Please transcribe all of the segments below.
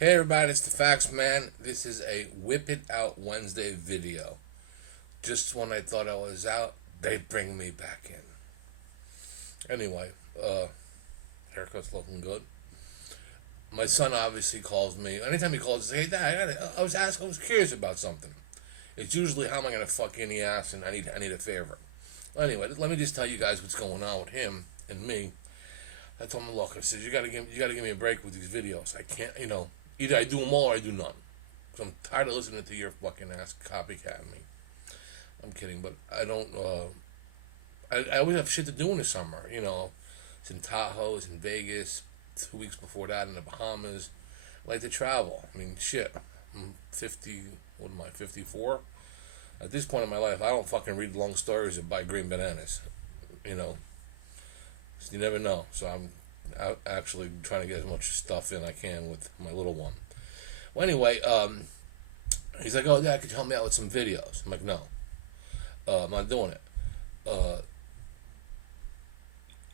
Hey everybody, it's the Factsman. This is a Whip It Out Wednesday video. Just when I thought I was out, they bring me back in. Anyway, haircut's looking good. My son obviously calls me. Anytime he calls, he says, "Hey Dad, I was curious about something." It's usually how am I gonna fuck you in the ass, and I need a favor. Anyway, let me just tell you guys what's going on with him and me. I told him, look, I said, you gotta give me a break with these videos. I can't, either I do them all or I do none. So I'm tired of listening to your fucking ass copycat me. I'm kidding, but I don't. I always have shit to do in the summer. It's in Tahoe, it's in Vegas. 2 weeks before that in the Bahamas. I like to travel. I mean, shit. I'm 50. What am I? 54. At this point in my life, I don't fucking read long stories or buy green bananas. You know, you never know. So I'm actually trying to get as much stuff in I can with my little one. Well, anyway, he's like, "Oh, Dad, could you help me out with some videos?" I'm like, "No, I'm not doing it."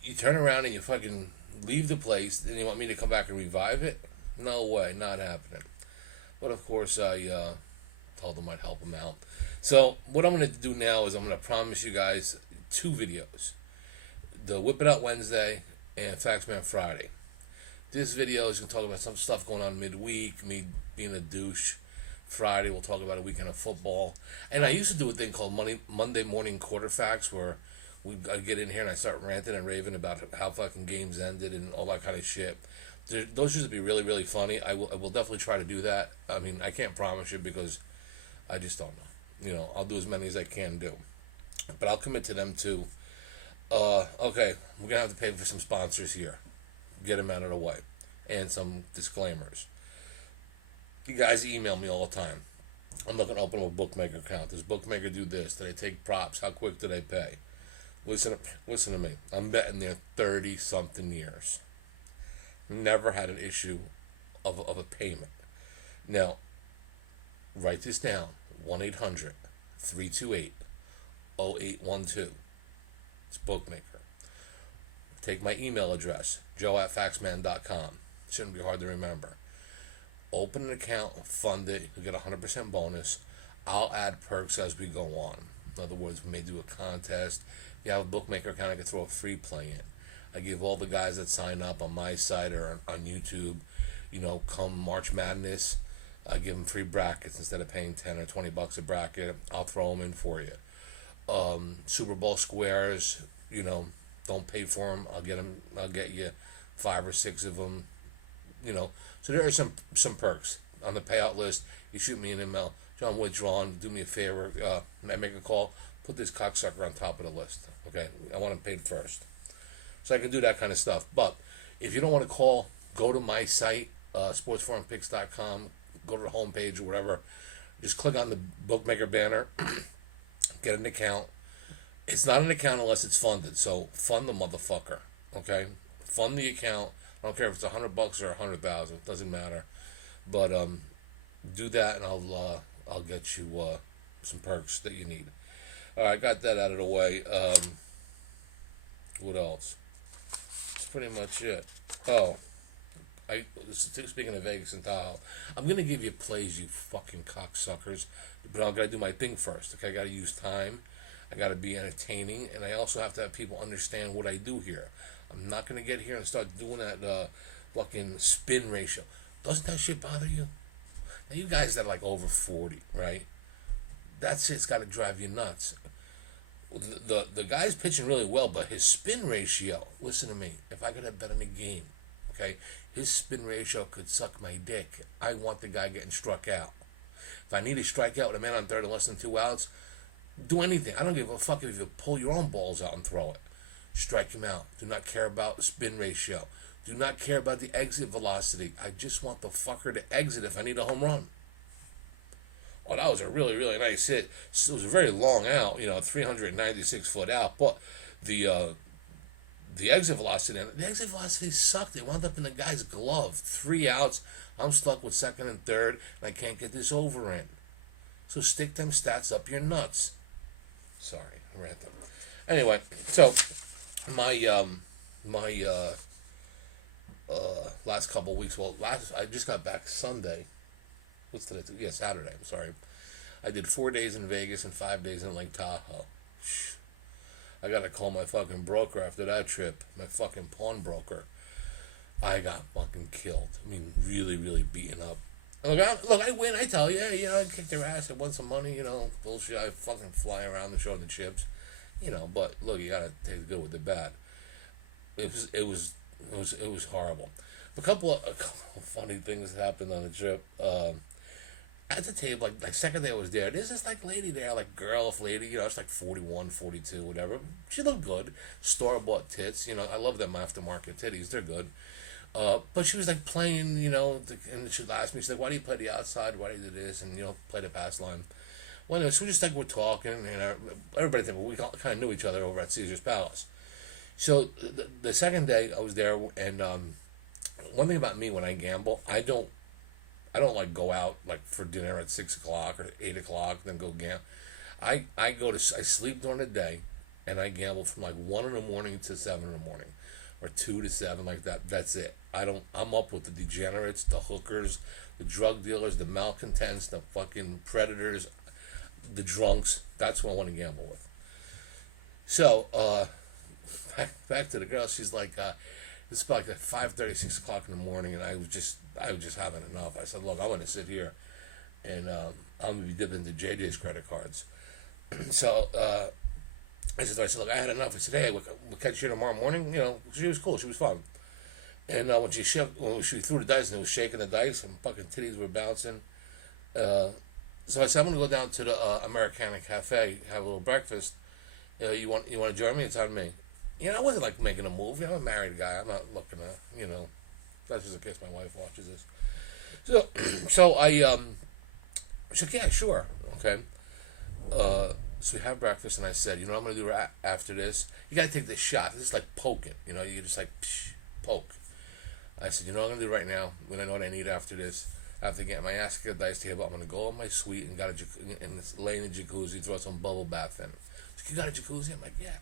You turn around and you fucking leave the place, and you want me to come back and revive it? No way, not happening. But of course, I told him I'd help him out. So what I'm going to do now is I'm going to promise you guys 2 videos: the Whip It Out Wednesday and Factsman Friday. This video is going to talk about some stuff going on midweek, me being a douche. Friday, we'll talk about a weekend of football. And I used to do a thing called Monday Morning Quarterbacks, where we get in here and I start ranting and raving about how fucking games ended and all that kind of shit. Those used to be really, really funny. I will definitely try to do that. I mean, I can't promise you because I just don't know. I'll do as many as I can do. But I'll commit to them too. Okay, we're going to have to pay for some sponsors here. Get them out of the way. And some disclaimers. You guys email me all the time. I'm looking to open up a bookmaker account. Does bookmaker do this? Do they take props? How quick do they pay? Listen to me. I'm betting there 30-something years. Never had an issue of a payment. Now, write this down. 1-800-328-0812. It's bookmaker. Take my email address, joe@faxman.com. Shouldn't be hard to remember. Open an account, fund it, you'll get a 100% bonus. I'll add perks as we go on. In other words, we may do a contest. If you have a bookmaker account, I can throw a free play in. I give all the guys that sign up on my site or on YouTube, come March Madness, I give them free brackets instead of paying 10 or 20 bucks a bracket. I'll throw them in for you. Super Bowl squares, don't pay for them. I'll get you 5 or 6 of them. So there are some perks on the payout list. You shoot me an email, John Withdrawn. Do me a favor, make a call. Put this cocksucker on top of the list. Okay, I want him paid first, so I can do that kind of stuff. But if you don't want to call, go to my site, sportsforumpicks.com. Go to the homepage or whatever. Just click on the bookmaker banner. Get an account. It's not an account unless it's funded. So fund the motherfucker. Okay, fund the account. I don't care if it's $100 or 100,000. It doesn't matter. But do that, and I'll get you some perks that you need. All right, got that out of the way. What else? That's pretty much it. Oh, speaking of Vegas and Tahoe, I'm gonna give you plays, you fucking cocksuckers. But I'm gonna do my thing first. Okay, I gotta use time. I gotta be entertaining, and I also have to have people understand what I do here. I'm not gonna get here and start doing that fucking spin ratio. Doesn't that shit bother you? Now you guys that are like over 40, right? That shit's gotta drive you nuts. The guy's pitching really well, but his spin ratio. Listen to me. If I could have bet on a game, okay, his spin ratio could suck my dick. I want the guy getting struck out. If I need to strike out with a man on third in less than 2 outs, do anything. I don't give a fuck if you pull your own balls out and throw it. Strike him out. Do not care about the spin ratio. Do not care about the exit velocity. I just want the fucker to exit if I need a home run. Oh, that was a really, really nice hit. It was a very long out, 396 foot out. But the exit velocity sucked. It wound up in the guy's glove. 3 outs. I'm stuck with second and third, and I can't get this over in. So stick them stats up your nuts. Sorry, I ranted. Anyway, so my last couple of weeks. Well, I just got back Sunday. What's today? Yeah, Saturday. I'm sorry. I did 4 days in Vegas and 5 days in Lake Tahoe. I gotta call my fucking broker after that trip. My fucking pawnbroker. I got fucking killed. I mean, really, really beaten up. Look, I win. I tell you, I kicked their ass. I won some money. Bullshit. I fucking fly around and show the chips. But look, you gotta take the good with the bad. It was horrible. A couple of funny things happened on the trip. At the table, like second day I was there, there's this lady there, girl lady, it's 41, 42, whatever. She looked good. Store bought tits, I love them aftermarket titties, they're good. But she was playing, and she asked me, she's like, why do you play the outside? Why do you do this? And play the pass line. Well, anyway, so we just we're talking, and everybody think we kind of knew each other over at Caesar's Palace. So the second day I was there, and one thing about me when I gamble, I don't go out for dinner at 6 o'clock or 8 o'clock, then go gamble. I sleep during the day, and I gamble from 1 in the morning to 7 in the morning, or 2 to 7 like that. That's it. I'm up with the degenerates, the hookers, the drug dealers, the malcontents, the fucking predators, the drunks. That's what I want to gamble with. So back to the girl. She's it's about 5:30, 6 o'clock in the morning, and I was just having enough. I said, look, I'm going to sit here, and I'm going to be dipping into JJ's credit cards. So I said, look, I had enough. I said, hey, we'll catch you tomorrow morning. She was cool. She was fun. And when she threw the dice and it was shaking the dice and fucking titties were bouncing, so I said, I'm going to go down to the Americana Cafe, have a little breakfast. You want to join me? It's on me. I wasn't making a move. I'm a married guy. I'm not looking to, that's just in case my wife watches this. So I said, yeah, sure, okay. So we have breakfast, and I said, what I'm going to do after this? You got to take this shot. It's just poking, you just poke. I said, what I'm going to do right now, when I know what I need after this, after getting my ass kicked at the dice table, I'm going to go in my suite and lay in the jacuzzi, throw some bubble bath in. She's like, you got a jacuzzi? I'm like, yeah.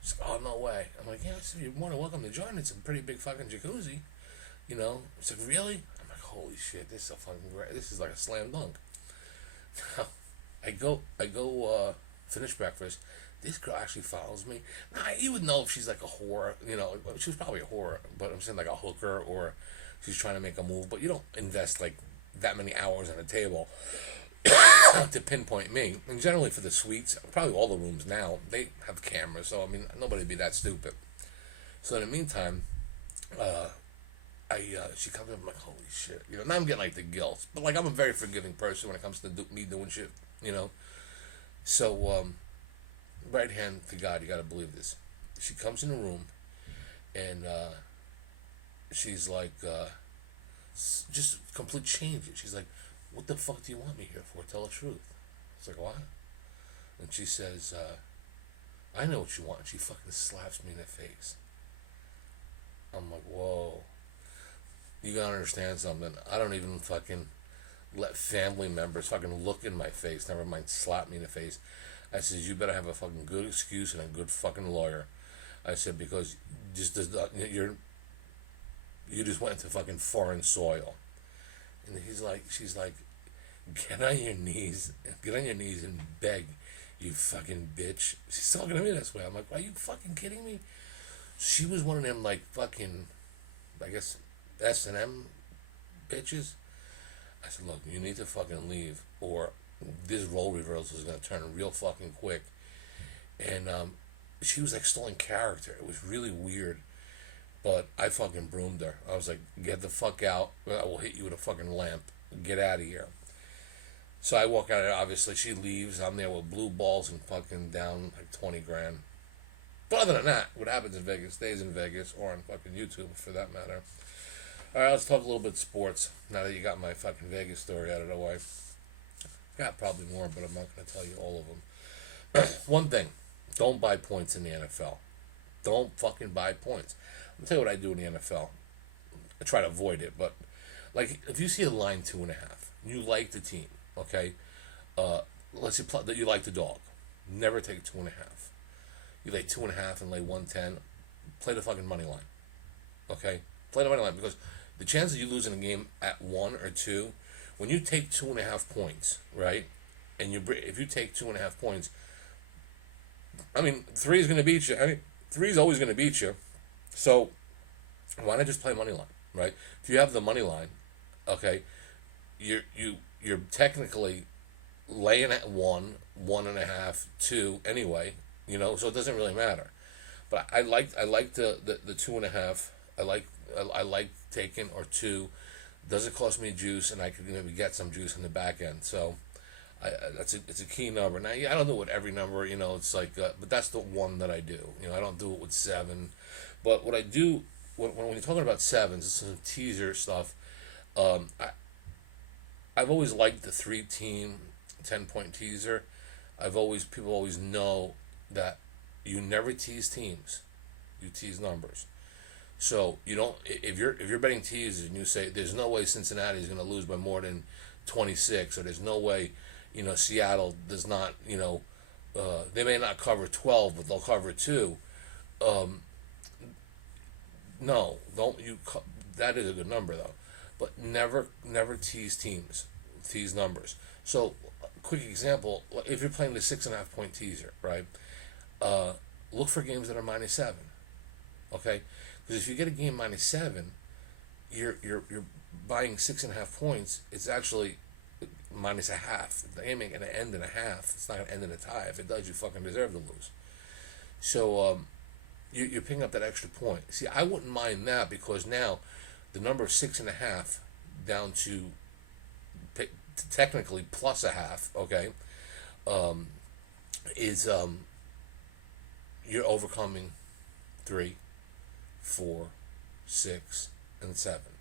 She's like, oh, no way. I'm like, yeah, you're more than welcome to join. It's a pretty big fucking jacuzzi. She's like, really? I'm like, holy shit, this is a fucking great. This is like a slam dunk. I go finish breakfast. This girl actually follows me. Now, you would know if she's a whore. She was probably a whore, but I'm saying a hooker, or she's trying to make a move. But you don't invest that many hours on a table to pinpoint me. And generally for the suites, probably all the rooms now, they have cameras, so nobody would be that stupid. So in the meantime, she comes up, I'm like, holy shit, now I'm getting the guilt, but I'm a very forgiving person when it comes to me doing shit, So right hand to God, you gotta believe this. She comes in the room, and she's just complete change. She's like, what the fuck do you want me here for? Tell the truth. It's like, what? And she says, I know what you want. She fucking slaps me in the face. I'm like, whoa. You gotta understand something. I don't even fucking let family members fucking look in my face, never mind slap me in the face. I said, you better have a fucking good excuse and a good fucking lawyer. I said, because you just went into fucking foreign soil. And she's like, get on your knees and beg, you fucking bitch. She's talking to me this way. I'm like, are you fucking kidding me? She was one of them fucking, I guess, S&M bitches. I said, look, you need to fucking leave, or this role reversal is going to turn real fucking quick. And she was stolen character. It was really weird. But I fucking broomed her. I was like, get the fuck out. I will hit you with a fucking lamp. Get out of here. So I walk out of there. Obviously, she leaves. I'm there with blue balls and fucking down 20 grand. But other than that, what happens in Vegas stays in Vegas, or on fucking YouTube for that matter. Alright, let's talk a little bit sports. Now that you got my fucking Vegas story out of the way. Got probably more, but I'm not going to tell you all of them. One thing. Don't buy points in the NFL. Don't fucking buy points. I'll tell you what I do in the NFL. I try to avoid it, but if you see a line 2.5, you like the team, okay? Let's say that you like the dog. Never take 2.5. You lay 2.5 and lay 110. Play the fucking money line, okay? Play the money line because the chance of you losing a game at 1 or 2, when you take 2.5 points, right? And if you take 2.5 points, I mean, 3 is going to beat you. I mean, 3 is always going to beat you. So why not just play money line, right? If you have the money line, okay, you're technically laying at 1, 1.5, 2 anyway, so it doesn't really matter. But I like the 2.5. I like taking or 2. Doesn't cost me juice, and I could maybe get some juice in the back end. So it's a key number. Now, I don't do it with every number, it's like, but that's the one that I do. I don't do it with 7. But what I do when you're talking about 7s, it's some teaser stuff. I've always liked the 3-team 10-point teaser. People always know that you never tease teams, you tease numbers. So you don't. If you're betting teasers and you say there's no way Cincinnati is going to lose by more than 26, or there's no way, Seattle does not, they may not cover 12, but they'll cover 2. No, don't you. That is a good number though, but never tease teams, tease numbers. So, quick example: if you're playing the 6.5 point teaser, right? Look for games that are -7. Okay, because if you get a game -7, you're buying 6.5 points. It's actually -0.5. The game ain't gonna end in a half. It's not gonna end in a tie. If it does, you fucking deserve to lose. So you're picking up that extra point. See, I wouldn't mind that because now the number of 6.5 down to technically +0.5. Okay, is you're overcoming 3, 4, 6, and 7.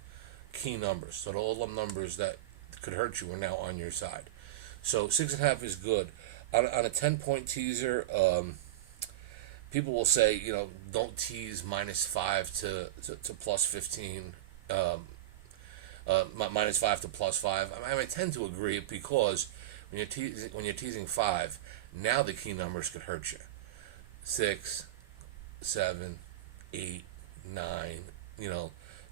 Key numbers. So all the numbers that could hurt you are now on your side. So 6.5 is good. On a 10-point teaser, people will say, don't tease -5 to +15, -5 to +5. I tend to agree because when you're teasing 5, now the key numbers could hurt you. 6, 7, 8, 9.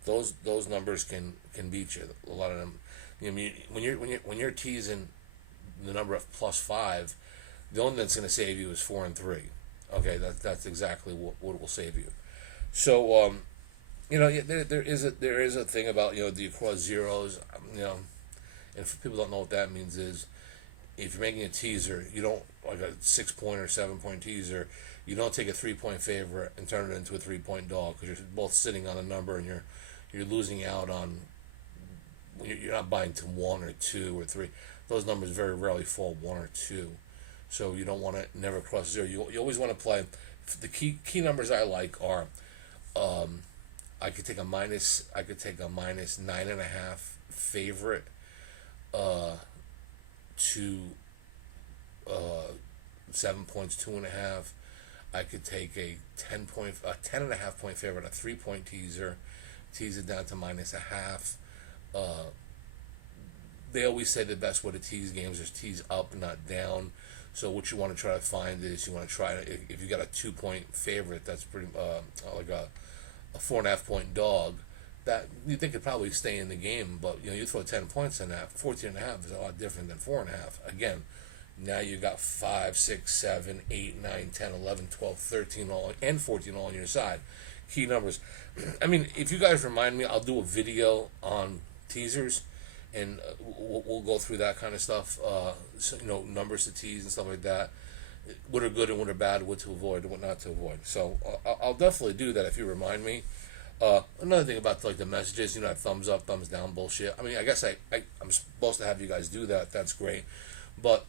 Those numbers can beat you. A lot of them. When you're teasing the number of +5, the only thing that's going to save you is 4 and 3. Okay, that's exactly what will save you. So there is a thing about do you cross zeros? And if people don't know what that means is if you're making a teaser, you don't like a 6-point or 7-point teaser. You don't take a 3-point favorite and turn it into a 3-point dog because you're both sitting on a number and you're losing out on. You're not buying to 1 or 2 or 3. Those numbers very rarely fall 1 or 2. So you don't want to never cross 0. You always want to play. The key numbers I like are, I could take a -9.5 favorite to 7 points, 2.5. I could take a 10.5 point favorite, a 3-point teaser, tease it down to -0.5. They always say the best way to tease games is tease up, not down. So what you want to try to find is you want to try to, if you got a 2-point favorite that's pretty like a 4.5 point dog, that you think could probably stay in the game, but you throw 10 points in that, 14.5 is a lot different than 4.5. Again, now you got 5, 6, 7, 8, 9, 10, 11, 12, 13 all and 14 all on your side. Key numbers. I mean, if you guys remind me, I'll do a video on teasers, and we'll go through that kind of stuff. Numbers to tease and stuff like that. What are good and what are bad, what to avoid and what not to avoid. So I'll definitely do that if you remind me. Another thing about the messages, that thumbs up, thumbs down bullshit. I mean, I guess I'm supposed to have you guys do that. That's great. But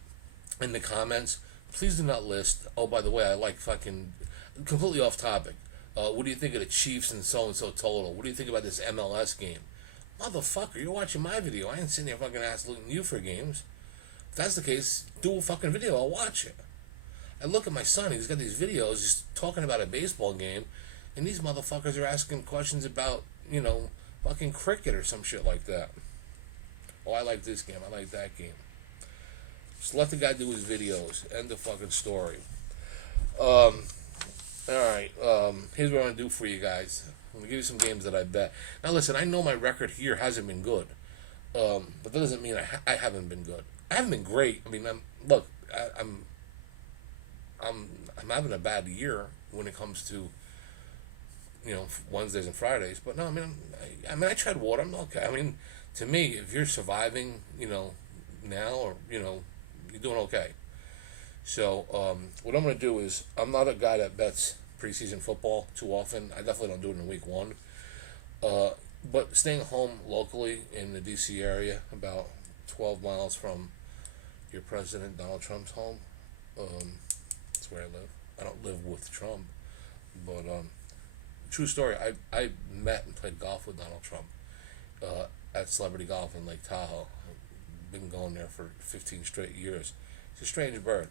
in the comments, please do not list, oh, by the way, I like fucking, completely off topic. What do you think of the Chiefs and so-and-so total? What do you think about this MLS game? Motherfucker, you're watching my video. I ain't sitting here fucking ass looking at you for games. If that's the case, do a fucking video. I'll watch it. I look at my son. He's got these videos just talking about a baseball game, and these motherfuckers are asking questions about, fucking cricket or some shit like that. Oh, I like this game. I like that game. Just let the guy do his videos. End the fucking story. Alright. Here's what I'm going to do for you guys. I'm gonna give you some games that I bet. Now listen, I know my record here hasn't been good, but that doesn't mean I haven't been good. I haven't been great. I mean, look, I'm I'm having a bad year when it comes to Wednesdays and Fridays. But no, I mean, I tread water. I'm okay. I mean, to me, if you're surviving, now or you're doing okay. So what I'm going to do is I'm not a guy that bets preseason football too often. I definitely don't do it in week one. But staying home locally in the D.C. area, about 12 miles from your president Donald Trump's home, that's where I live. I don't live with Trump, but true story. I met and played golf with Donald Trump at Celebrity Golf in Lake Tahoe. I've been going there for 15 straight years. He's a strange bird.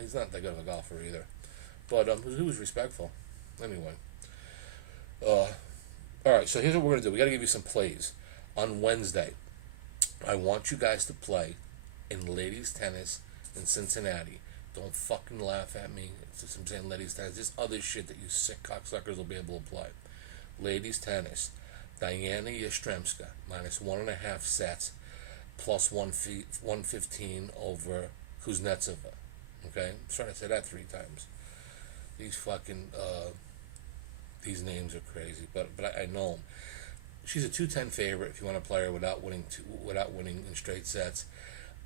He's not that good of a golfer either, but he was respectful. Anyway, all right. So here's what we're gonna do. We got to give you some plays on Wednesday. I want you guys to play in ladies tennis in Cincinnati. Don't fucking laugh at me. It's just, I'm saying ladies tennis. This other shit that you sick cocksuckers will be able to play. Ladies tennis. Diana Yastremska minus 1.5 sets plus 115 over Kuznetsova. Okay, I'm trying to say that 3 times. These fucking these names are crazy, but I know them. She's a 210 favorite if you want to play her without winning in straight sets.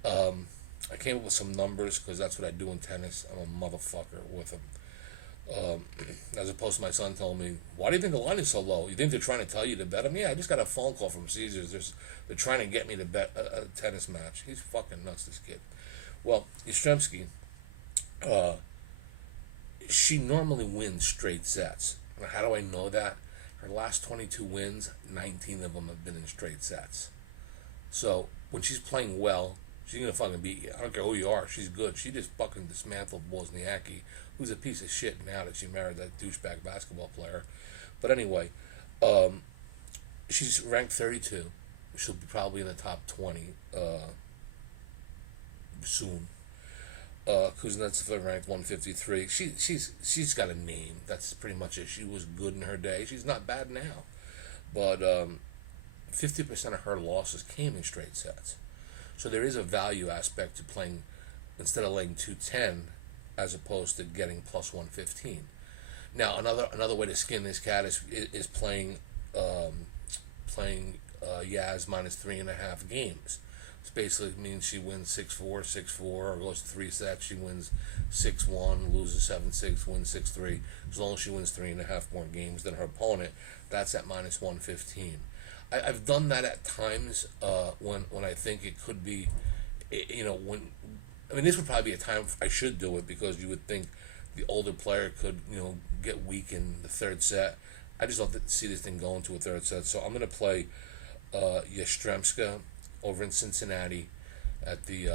I came up with some numbers because that's what I do in tennis. I'm a motherfucker with them. As opposed to my son telling me, "Why do you think the line is so low? You think they're trying to tell you to bet them?" Yeah, I just got a phone call from Caesars. They're trying to get me to bet a tennis match. He's fucking nuts, this kid. Well, Yastrzemski, she normally wins straight sets. Now, how do I know that? Her last 22 wins, 19 of them have been in straight sets. So when she's playing well, she's gonna fucking beat you. I don't care who you are. She's good. She just fucking dismantled Wozniacki, who's a piece of shit now that she married that douchebag basketball player. But anyway, she's ranked 32. She'll be probably in the top 20 soon. Kuznetsova ranked 153. She's got a name. That's pretty much it. She was good in her day. She's not bad now, but 50% of her losses came in straight sets. So there is a value aspect to playing instead of laying 210 as opposed to getting plus 115. Now another way to skin this cat is playing Yaz minus 3.5 games. It basically means she wins 6-4, 6-4, or goes to 3 sets. She wins 6-1, loses 7-6, wins 6-3. As long as she wins 3.5 more games than her opponent, that's at minus 115. I've done that at times when I think it could be, this would probably be a time I should do it because you would think the older player could, get weak in the third set. I just don't see this thing going to a third set. So I'm going to play Yastremska over in Cincinnati at the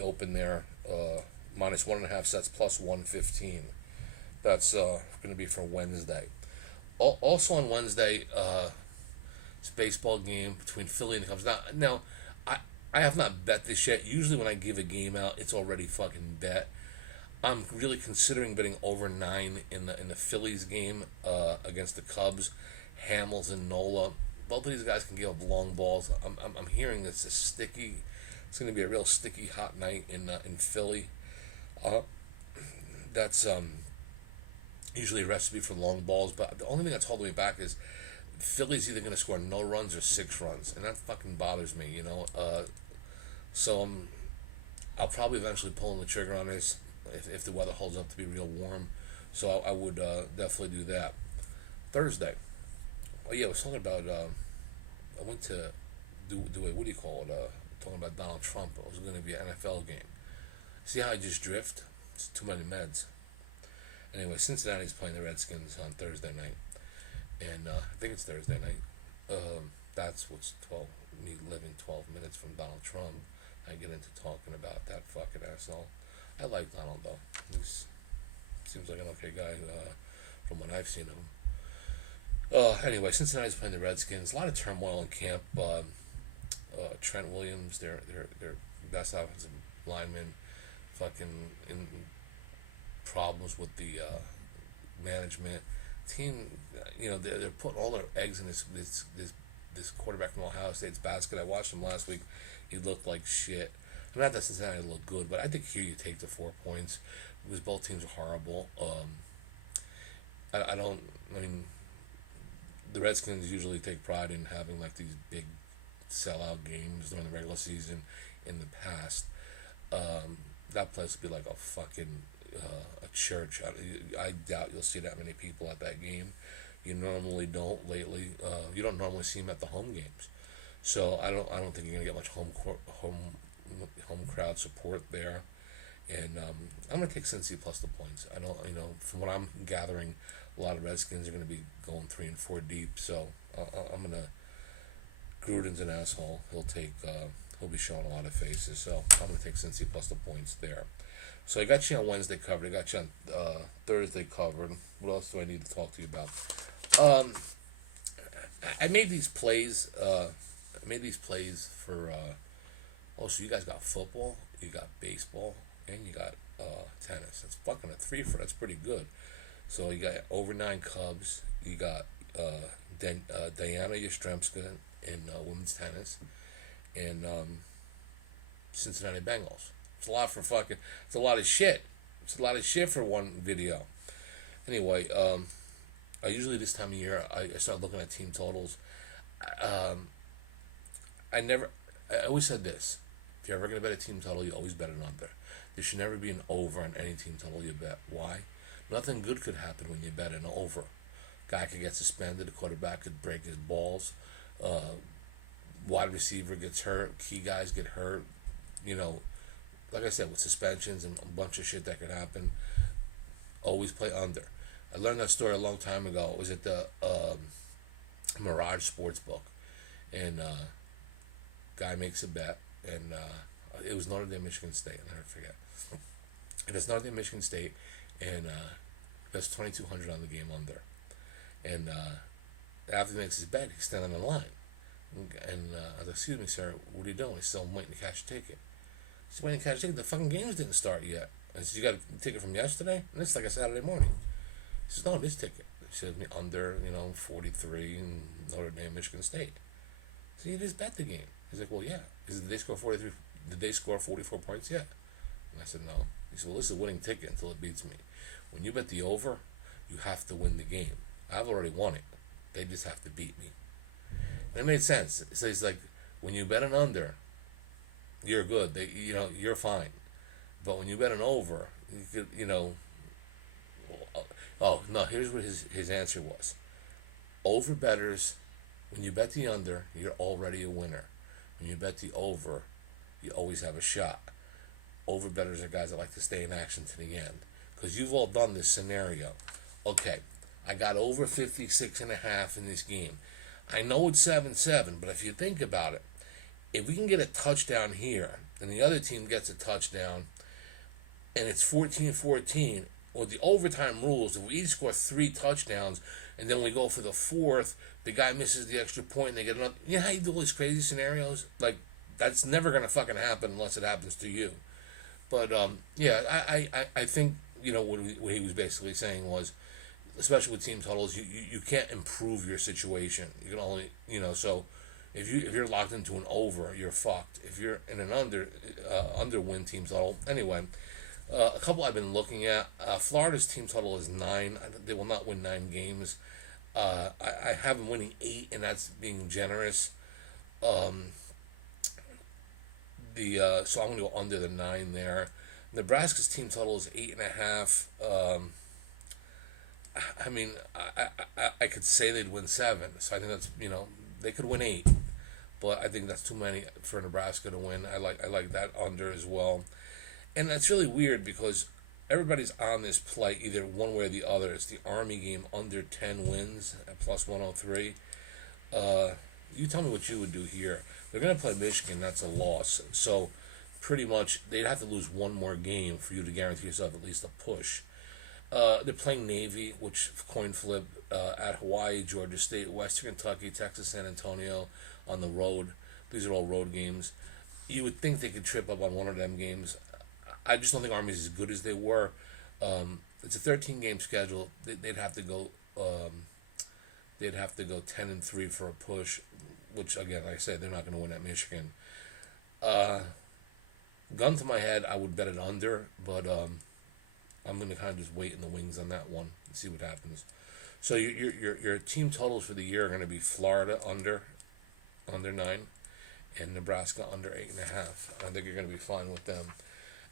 Open there, minus 1.5 sets plus 115. That's going to be for Wednesday. Also on Wednesday, it's a baseball game between Philly and the Cubs. Now, I have not bet this yet. Usually when I give a game out, it's already fucking bet. I'm really considering betting over 9 in the Phillies game against the Cubs. Hamels and Nola. Both of these guys can give up long balls. I'm hearing it's it's going to be a real sticky, hot night in Philly. That's usually a recipe for long balls, but the only thing that's holding me back is Philly's either going to score no runs or 6 runs, and that fucking bothers me, So I'll probably eventually pull the trigger on this if the weather holds up to be real warm. So I would definitely do that. Thursday. Oh yeah, I was talking about. I went to do a what do you call it? Talking about Donald Trump. It was going to be an NFL game. See how I just drift? It's too many meds. Anyway, Cincinnati's playing the Redskins on Thursday night, and I think it's Thursday night. That's what's me living 12 minutes from Donald Trump. I get into talking about that fucking asshole. I like Donald though. He seems like an okay guy from what I've seen of him. Anyway, Cincinnati's playing the Redskins. A lot of turmoil in camp. Trent Williams, their best offensive lineman, fucking in problems with the management. team, they're putting all their eggs in this quarterback from Ohio State's basket. I watched him last week. He looked like shit. Not that Cincinnati looked good, but I think here you take the 4 points because both teams are horrible. I don't. I mean, the Redskins usually take pride in having like these big sellout games during the regular season. In the past, that place would be like a fucking a church. I doubt you'll see that many people at that game. You normally don't lately. You don't normally see them at the home games, so I don't think you're gonna get much home crowd support there. And I'm gonna take Cincy plus the points. I don't, from what I'm gathering, a lot of Redskins are gonna be going 3 and 4 deep. So I'm gonna. Gruden's an asshole. He'll be showing a lot of faces. So I'm gonna take Cincy plus the points there. So I got you on Wednesday covered. I got you on Thursday covered. What else do I need to talk to you about? I made these plays. For. So you guys got football, you got baseball, and you got tennis. That's fucking a 3 for. That's pretty good. So you got over 9 Cubs. You got Diana Yastrzemska in women's tennis, and Cincinnati Bengals. It's a lot of shit. It's a lot of shit for one video. Anyway, I usually this time of year I start looking at team totals. I always said this: if you're ever gonna bet a team total, you always bet an under. There should never be an over on any team total you bet. Why? Nothing good could happen when you bet an over. Guy could get suspended. The quarterback could break his balls. Wide receiver gets hurt. Key guys get hurt. Like I said, with suspensions and a bunch of shit that could happen. Always play under. I learned that story a long time ago. It was at the Mirage Sportsbook, and guy makes a bet, and it was Notre Dame, Michigan State. I'll never forget. And it's Notre Dame, Michigan State, and that's 2,200 on the game under. And after he makes his bet, he's standing in line. And I was like, "Excuse me, sir, what are you doing?" He said, "I'm waiting to cash a ticket." He said, "Waiting to cash a ticket? The fucking games didn't start yet." I said, "You got a ticket from yesterday?" And it's like a Saturday morning. He says, "No, this ticket." He said, "Under, 43 in Notre Dame, Michigan State." So you just bet the game. He's like, "Well, yeah." He said, "Did they score 43? Did they score 44 points yet?" And I said, "No." He said, "Well, this is a winning ticket until it beats me. When you bet the over, you have to win the game. I've already won it. They just have to beat me." And it made sense. So he's like, when you bet an under, you're good. You're fine. But when you bet an over, you could, oh no. Here's what his answer was: over bettors, when you bet the under, you're already a winner. When you bet the over, you always have a shot. Over bettors are guys that like to stay in action to the end, because you've all done this scenario. Okay, I got over 56.5 in this game. I know it's 7-7, but if you think about it, if we can get a touchdown here and the other team gets a touchdown and it's 14-14, or the overtime rules, if we each score 3 touchdowns and then we go for the 4th, the guy misses the extra point and they get another. You know how you do all these crazy scenarios? Like, that's never going to fucking happen unless it happens to you. But, yeah, I think, what he was basically saying was, especially with team totals, you can't improve your situation. You can only, so if you're locked into an over, you're fucked. If you're in an under win team total. Anyway, a couple I've been looking at. Florida's team total is 9. They will not win 9 games. I have them winning 8, and that's being generous. So I'm going to go under the 9 there. Nebraska's team total is 8.5. I mean, I could say they'd win 7, so I think that's, they could win 8, but I think that's too many for Nebraska to win. I like that under as well, and that's really weird because everybody's on this play either one way or the other. It's the Army game under 10 wins at plus 103. You tell me what you would do here. They're going to play Michigan. That's a loss, so pretty much they'd have to lose one more game for you to guarantee yourself at least a push. They're playing Navy, which coin flip at Hawaii, Georgia State, Western Kentucky, Texas, San Antonio on the road. These are all road games. You would think they could trip up on one of them games. I just don't think Army's as good as they were. It's a 13-game schedule. They'd have to go they'd have to go 10-3 for a push, which again, like I said, they're not going to win at Michigan. Gun to my head, I would bet it under, but I'm going to kind of just wait in the wings on that one and see what happens. So your team totals for the year are going to be Florida under 9, and Nebraska under 8.5. I think you're going to be fine with them.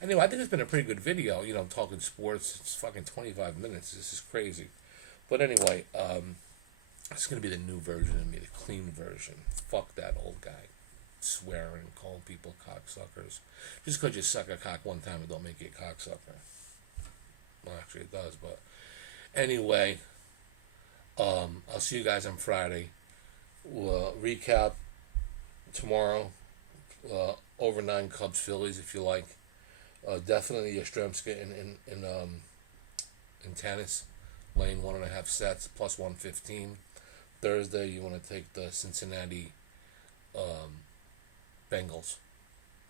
Anyway, I think it's been a pretty good video. You know, I'm talking sports. It's fucking 25 minutes. This is crazy. But anyway, it's going to be the new version of me, the clean version. Fuck that old guy swearing and calling people cocksuckers. Just because you suck a cock one time, it don't make you a cocksucker. Well, actually, it does. But anyway, I'll see you guys on Friday. We'll recap tomorrow. Over 9 Cubs Phillies, if you like. Definitely Yastrzemski in tennis, laying 1.5 sets plus 115. Thursday, you want to take the Cincinnati Bengals,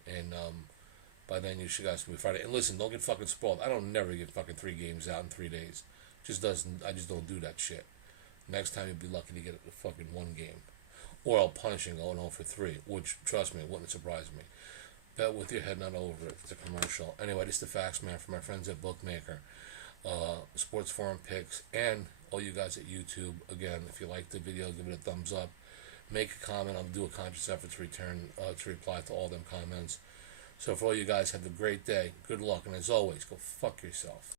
and by then you should guys be Friday. And listen, don't get fucking spoiled. I don't never get fucking 3 games out in 3 days. I just don't do that shit. Next time you'll be lucky to get a fucking 1 game, or I'll punish and go 0 for 3, which trust me, it wouldn't surprise me. Bet with your head not over it. It's a commercial. Anyway, this is the Factsman for my friends at Bookmaker, Sports Forum Picks, and all you guys at YouTube. Again, if you like the video, give it a thumbs up. Make a comment. I'll do a conscious effort to reply to all them comments. So for all you guys, have a great day. Good luck, and as always, go fuck yourself.